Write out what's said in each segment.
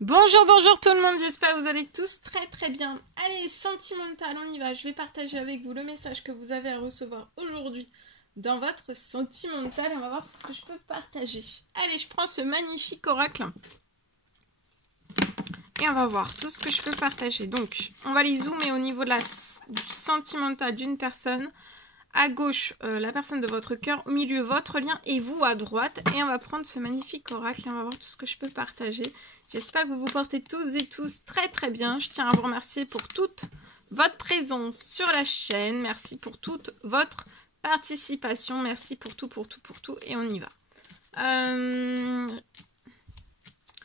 Bonjour, bonjour tout le monde, j'espère que vous allez tous très bien. Allez, sentimental, on y va. Je vais partager avec vous le message que vous avez à recevoir aujourd'hui dans votre sentimental. On va voir ce que je peux partager. Allez, je prends ce magnifique oracle et on va voir tout ce que je peux partager. Donc, on va les zoomer au niveau de du sentimental d'une personne. À gauche, la personne de votre cœur, au milieu, votre lien, et vous à droite. Et on va prendre ce magnifique oracle et on va voir tout ce que je peux partager. J'espère que vous vous portez tous et tous très bien. Je tiens à vous remercier pour toute votre présence sur la chaîne. Merci pour toute votre participation. Merci pour tout. Et on y va.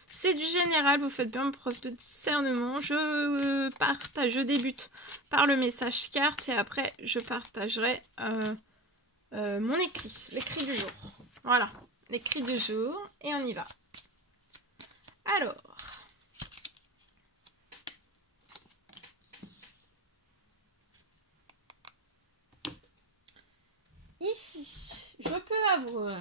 C'est du général, vous faites bien preuve de discernement. Je débute par le message carte et après je partagerai mon écrit, l'écrit du jour. Voilà, l'écrit du jour et on y va. Alors, ici, je peux avoir...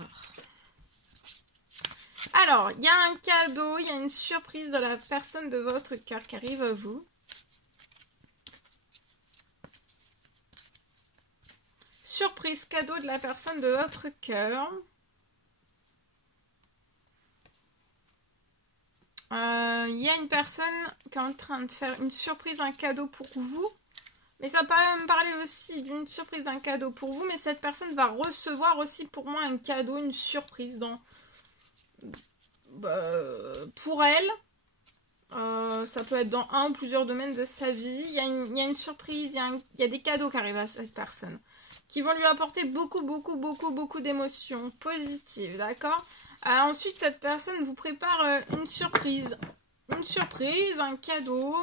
Alors, il y a un cadeau, il y a une surprise de la personne de votre cœur qui arrive à vous. Surprise cadeau de la personne de votre cœur. Il y a une personne qui est en train de faire une surprise, un cadeau pour vous. Mais ça peut me parler aussi d'une surprise, un cadeau pour vous. Mais cette personne va recevoir aussi pour moi un cadeau, une surprise pour elle. Ça peut être dans un ou plusieurs domaines de sa vie. Il y a une surprise, il y a des cadeaux qui arrivent à cette personne. Qui vont lui apporter beaucoup d'émotions positives, d'accord ? Ensuite, cette personne vous prépare une surprise. Une surprise, un cadeau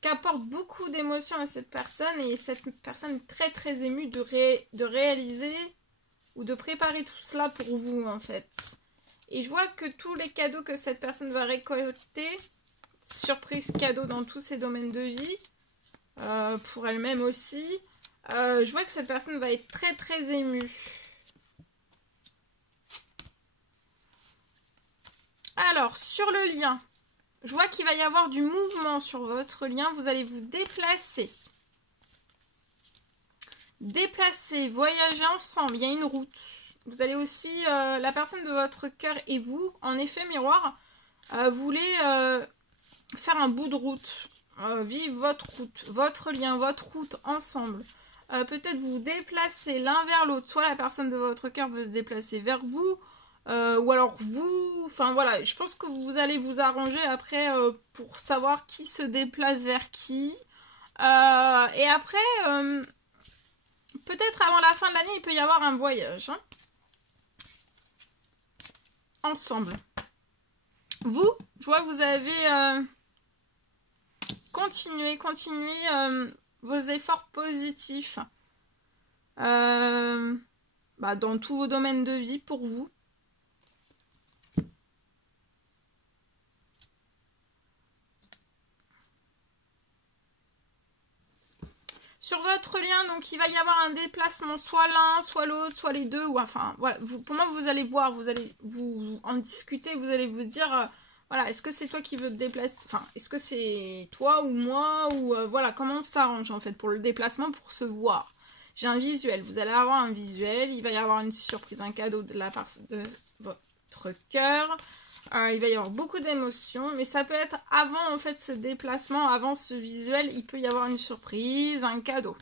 qui apporte beaucoup d'émotions à cette personne. Et cette personne est très émue de réaliser ou de préparer tout cela pour vous, en fait. Et je vois que tous les cadeaux que cette personne va récolter, surprise cadeau dans tous ses domaines de vie, pour elle-même aussi, je vois que cette personne va être très émue. Alors, sur le lien, je vois qu'il va y avoir du mouvement sur votre lien. Vous allez vous déplacer. Voyager ensemble. Il y a une route. Vous allez aussi, la personne de votre cœur et vous, en effet miroir, voulez faire un bout de route. Vivre votre route, votre lien, votre route ensemble. Peut-être vous déplacer l'un vers l'autre. Soit la personne de votre cœur veut se déplacer vers vous, ou alors vous, enfin voilà, je pense que vous allez vous arranger après pour savoir qui se déplace vers qui. Et après, peut-être avant la fin de l'année, il peut y avoir un voyage. Hein, ensemble. Vous, je vois que vous avez continué vos efforts positifs dans tous vos domaines de vie pour vous. Sur votre lien, donc il va y avoir un déplacement, soit l'un, soit l'autre, soit les deux, ou enfin, voilà, pour moi vous allez voir, vous allez vous en discuter, vous allez vous dire, voilà, est-ce que c'est toi qui veux te déplacer, enfin, est-ce que c'est toi ou moi, ou voilà, comment on s'arrange en fait pour le déplacement, pour se voir. J'ai un visuel, vous allez avoir un visuel, il va y avoir une surprise, un cadeau de la part de votre cœur. Il va y avoir beaucoup d'émotions, mais ça peut être avant en fait ce déplacement, avant ce visuel, il peut y avoir une surprise, un cadeau.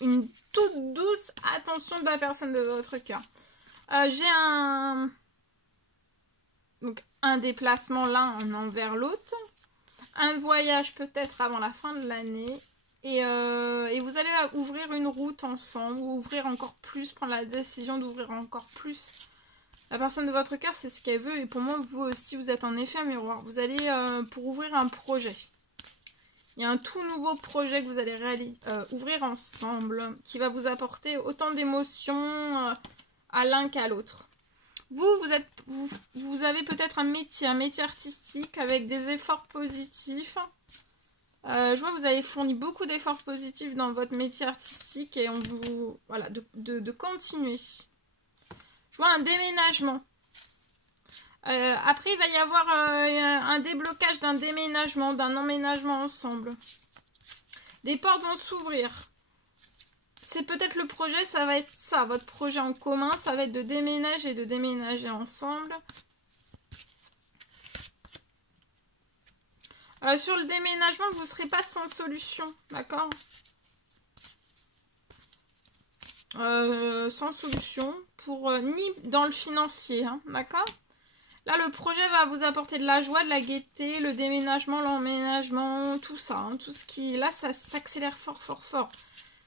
Une toute douce attention de la personne de votre cœur. J'ai un déplacement l'un envers l'autre, un voyage peut-être avant la fin de l'année, et vous allez ouvrir une route ensemble, ou ouvrir encore plus, prendre la décision d'ouvrir encore plus. La personne de votre cœur, c'est ce qu'elle veut. Et pour moi, vous aussi, vous êtes en effet un miroir. Vous allez pour ouvrir un projet. Il y a un tout nouveau projet que vous allez ouvrir ensemble, qui va vous apporter autant d'émotions à l'un qu'à l'autre. Vous avez peut-être un métier artistique avec des efforts positifs. Je vois que vous avez fourni beaucoup d'efforts positifs dans votre métier artistique et on vous... Voilà, de continuer. Je vois un déménagement. Après, il va y avoir un déblocage d'un déménagement, d'un emménagement ensemble. Des portes vont s'ouvrir. C'est peut-être le projet, ça va être ça. Votre projet en commun, ça va être de déménager et de déménager ensemble. Sur le déménagement, vous ne serez pas sans solution, d'accord? Sans solution, pour ni dans le financier, hein, d'accord? Là, le projet va vous apporter de la joie, de la gaieté, le déménagement, l'emménagement, tout ça. Hein, tout ce qui... Là, ça s'accélère fort, fort, fort.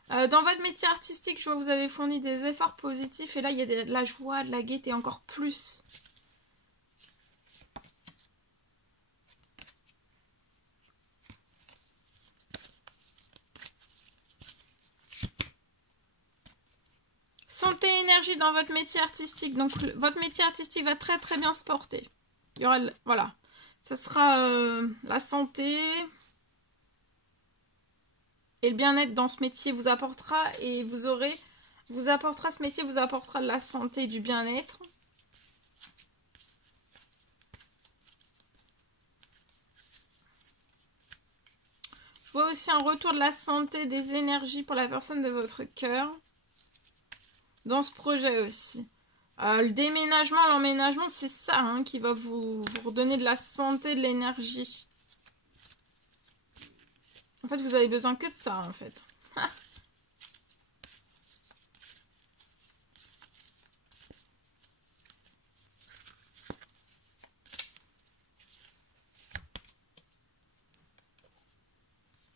Dans votre métier artistique, je vois que vous avez fourni des efforts positifs. Et là, il y a de la joie, de la gaieté, encore plus. Santé et énergie dans votre métier artistique. Donc, votre métier artistique va très, très bien se porter. Il y aura, voilà. Ça sera la santé et le bien-être dans ce métier vous apportera et vous apportera ce métier, vous apportera de la santé et du bien-être. Je vois aussi un retour de la santé, des énergies pour la personne de votre cœur. Dans ce projet aussi. Le déménagement, l'emménagement, c'est ça hein, qui va vous redonner de la santé, de l'énergie. En fait, vous avez besoin que de ça, en fait.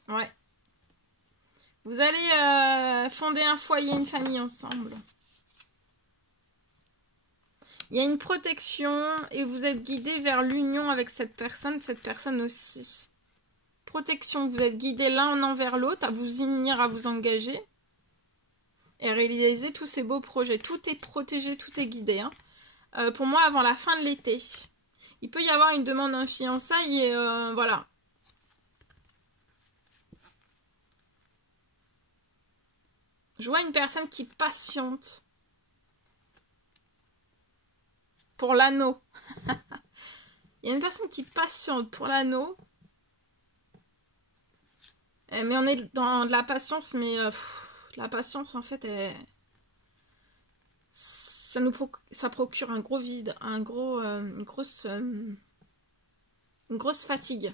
Ouais. Vous allez fonder un foyer, une famille ensemble. Il y a une protection et vous êtes guidé vers l'union avec cette personne aussi. Protection, vous êtes guidé l'un envers l'autre, à vous unir, à vous engager et à réaliser tous ces beaux projets. Tout est protégé, tout est guidé. Hein. Pour moi, avant la fin de l'été, il peut y avoir une demande d'un fiançailles et voilà. Je vois une personne qui patiente. Pour l'anneau. Il y a une personne qui patiente pour l'anneau. Mais on est dans de la patience, mais la patience, en fait, ça procure un gros vide, une grosse fatigue.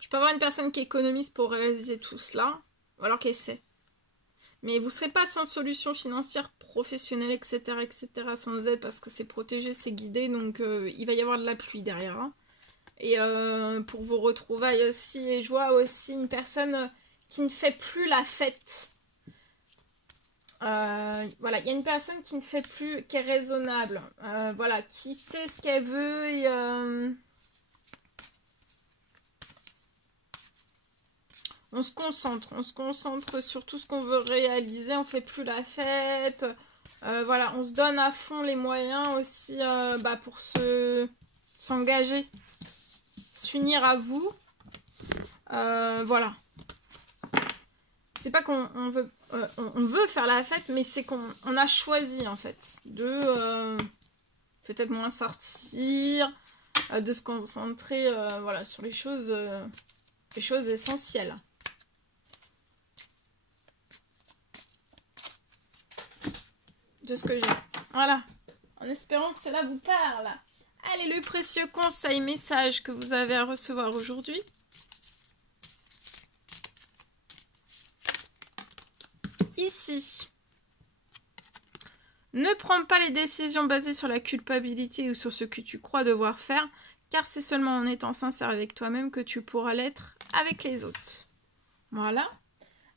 Je peux avoir une personne qui économise pour réaliser tout cela, ou alors qu'elle sait. Mais vous ne serez pas sans solution financière, professionnelle, etc., sans aide, parce que c'est protégé, c'est guidé, donc il va y avoir de la pluie derrière. Hein. Et pour vos retrouvailles aussi, et je vois aussi une personne qui ne fait plus la fête. Voilà, il y a une personne qui ne fait plus, qui est raisonnable, voilà, qui sait ce qu'elle veut et... on se concentre sur tout ce qu'on veut réaliser, on fait plus la fête, voilà, on se donne à fond les moyens aussi pour s'engager, s'unir à vous, voilà. C'est pas qu'on veut, on veut faire la fête, mais c'est qu'on a choisi en fait de peut-être moins sortir, de se concentrer voilà, sur les choses essentielles. De ce que j'ai. Voilà. En espérant que cela vous parle. Allez, le précieux conseil, message que vous avez à recevoir aujourd'hui. Ici. Ne prends pas les décisions basées sur la culpabilité ou sur ce que tu crois devoir faire, car c'est seulement en étant sincère avec toi-même que tu pourras l'être avec les autres. Voilà.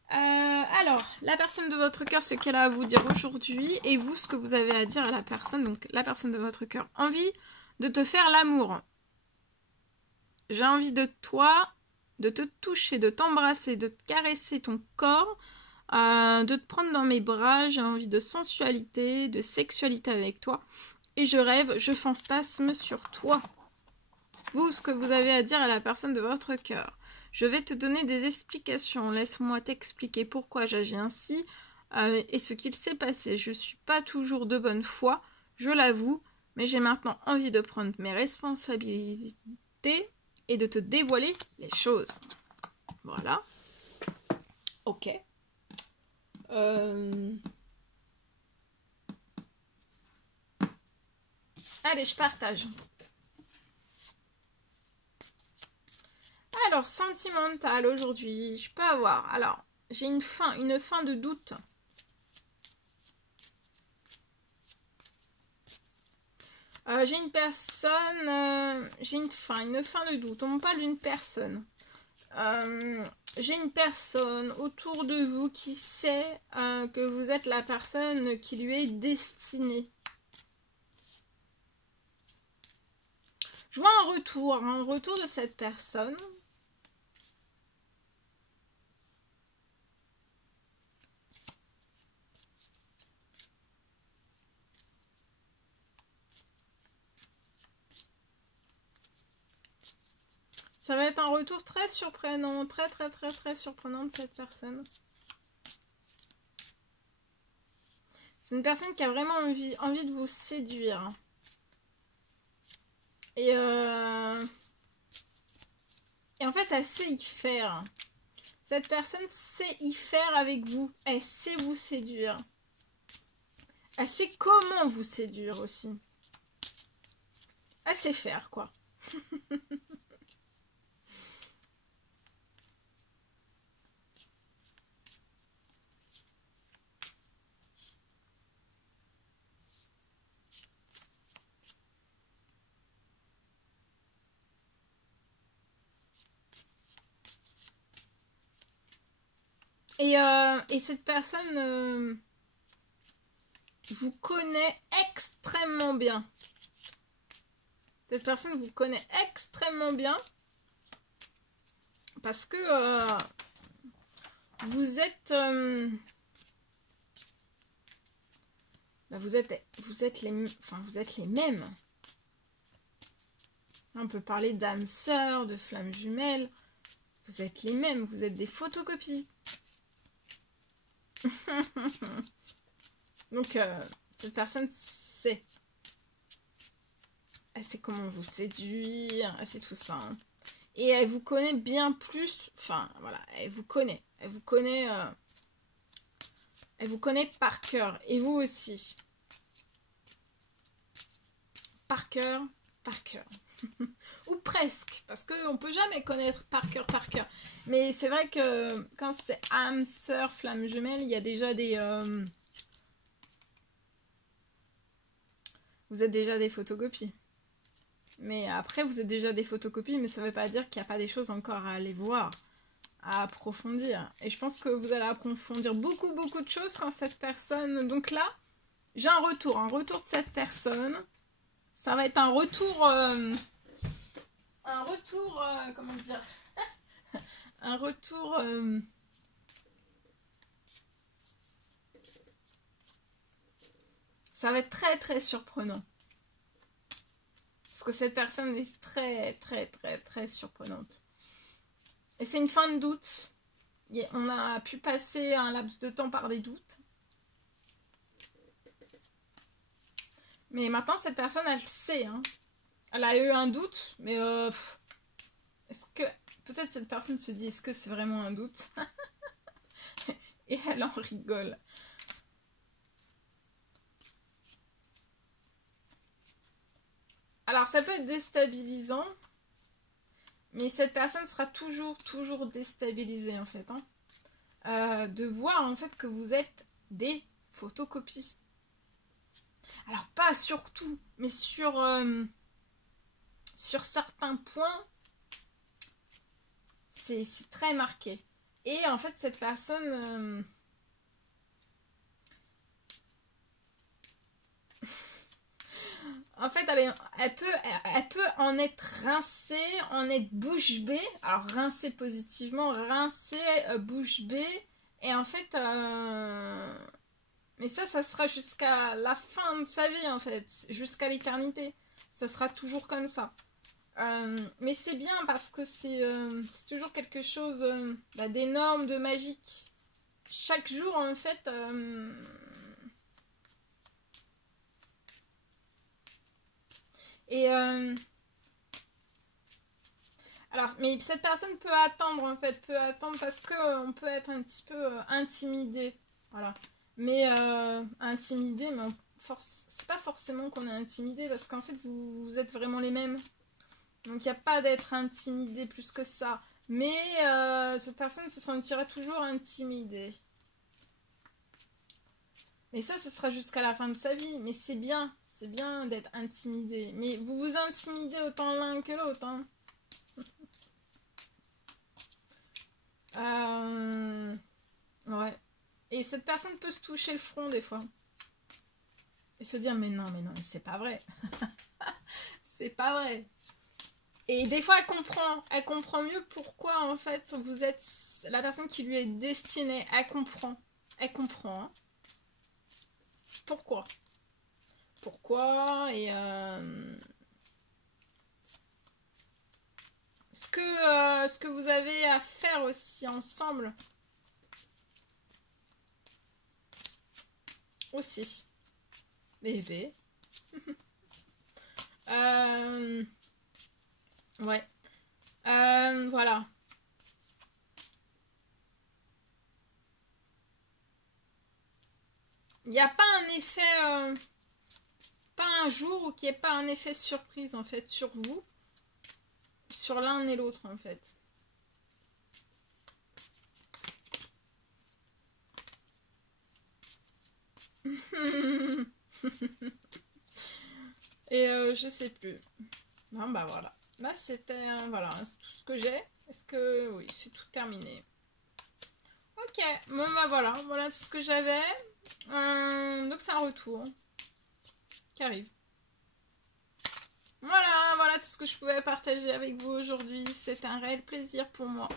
Alors, la personne de votre cœur, ce qu'elle a à vous dire aujourd'hui, et vous, ce que vous avez à dire à la personne, donc la personne de votre cœur. Envie de te faire l'amour. J'ai envie de toi, de te toucher, de t'embrasser, de te caresser ton corps, de te prendre dans mes bras. J'ai envie de sensualité, de sexualité avec toi. et je rêve, je fantasme sur toi. Vous, ce que vous avez à dire à la personne de votre cœur. Je vais te donner des explications. Laisse-moi t'expliquer pourquoi j'agis ainsi et ce qu'il s'est passé. Je suis pas toujours de bonne foi, je l'avoue, mais j'ai maintenant envie de prendre mes responsabilités et de te dévoiler les choses. Voilà. Ok. Allez, je partage. Alors, sentimental aujourd'hui, je peux avoir. Alors, j'ai une fin de doute. J'ai une personne, j'ai une fin de doute. On me parle d'une personne. J'ai une personne autour de vous qui sait que vous êtes la personne qui lui est destinée. Je vois un retour de cette personne. Ça va être un retour très surprenant, très surprenant de cette personne. C'est une personne qui a vraiment envie de vous séduire. Et en fait, elle sait y faire. Cette personne sait y faire avec vous. Elle sait vous séduire. Elle sait comment vous séduire aussi. Elle sait faire, quoi. Et cette personne vous connaît extrêmement bien. Cette personne vous connaît extrêmement bien parce que vous êtes vous êtes les mêmes. On peut parler d'âme sœur, de flamme jumelle. Vous êtes les mêmes, vous êtes des photocopies. Donc, cette personne sait. Elle sait comment vous séduire, elle sait tout ça. Hein. Et elle vous connaît bien plus. Enfin, voilà, elle vous connaît. Elle vous connaît par cœur. Et vous aussi. Par cœur. Ou presque. Parce qu'on ne peut jamais connaître par cœur. Mais c'est vrai que quand c'est âme, sœur, flamme jumelle, il y a déjà des... Vous êtes déjà des photocopies. Mais après, vous êtes déjà des photocopies, mais ça ne veut pas dire qu'il n'y a pas des choses encore à aller voir, à approfondir. Et je pense que vous allez approfondir beaucoup de choses quand cette personne... Donc là, j'ai un retour de cette personne. Ça va être un retour... comment dire un retour... Ça va être très surprenant. Parce que cette personne est très surprenante. Et c'est une fin de doute. On a pu passer un laps de temps par des doutes. Mais maintenant, cette personne, elle sait. Hein. Elle a eu un doute, mais est-ce que... Peut-être cette personne se dit, est-ce que c'est vraiment un doute? Et elle en rigole. Alors, ça peut être déstabilisant, mais cette personne sera toujours déstabilisée, en fait. Hein. De voir, en fait, que vous êtes des photocopies. Alors, pas sur tout, mais sur certains points, c'est très marqué. Et, en fait, cette personne... En fait, elle peut en être rincée, en être bouche bée. Alors, rincée positivement, rincée, bouche bée. Et en fait, Mais ça sera jusqu'à la fin de sa vie, en fait. Jusqu'à l'éternité. Ça sera toujours comme ça. Mais c'est bien parce que c'est toujours quelque chose d'énorme, de magique. Chaque jour, en fait... alors, mais cette personne peut attendre, en fait. Peut attendre parce qu'on peut être un petit peu intimidé. Voilà. Mais intimidé, mais c'est pas forcément qu'on est intimidé parce qu'en fait, vous êtes vraiment les mêmes. Donc, il n'y a pas d'être intimidé plus que ça. Mais cette personne se sentira toujours intimidée. Mais ça sera jusqu'à la fin de sa vie. Mais c'est bien d'être intimidé. Mais vous vous intimidez autant l'un que l'autre. Hein. Ouais. Et cette personne peut se toucher le front des fois. Et se dire, mais non, c'est pas vrai. C'est pas vrai. Et des fois, elle comprend mieux pourquoi, en fait, vous êtes la personne qui lui est destinée. Elle comprend. Hein. Pourquoi et ce que vous avez à faire aussi ensemble. Aussi. Bébé. Ouais. Voilà. Il n'y a pas un effet... pas un jour où il n'y ait pas un effet surprise, en fait, sur vous. Sur l'un et l'autre, en fait. Et je sais plus. Non, bah voilà. Là, c'était... voilà, c'est tout ce que j'ai. Est-ce que... Oui, c'est tout terminé. Ok. Bon, bah voilà. Voilà tout ce que j'avais. Donc, c'est un retour qui arrive. Voilà tout ce que je pouvais partager avec vous aujourd'hui. C'est un réel plaisir pour moi.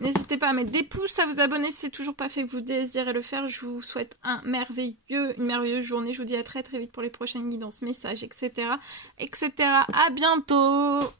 N'hésitez pas à mettre des pouces, à vous abonner si c'est toujours pas fait que vous désirez le faire. Je vous souhaite une merveilleuse journée. Je vous dis à très vite pour les prochaines guidances, messages, etc. À bientôt!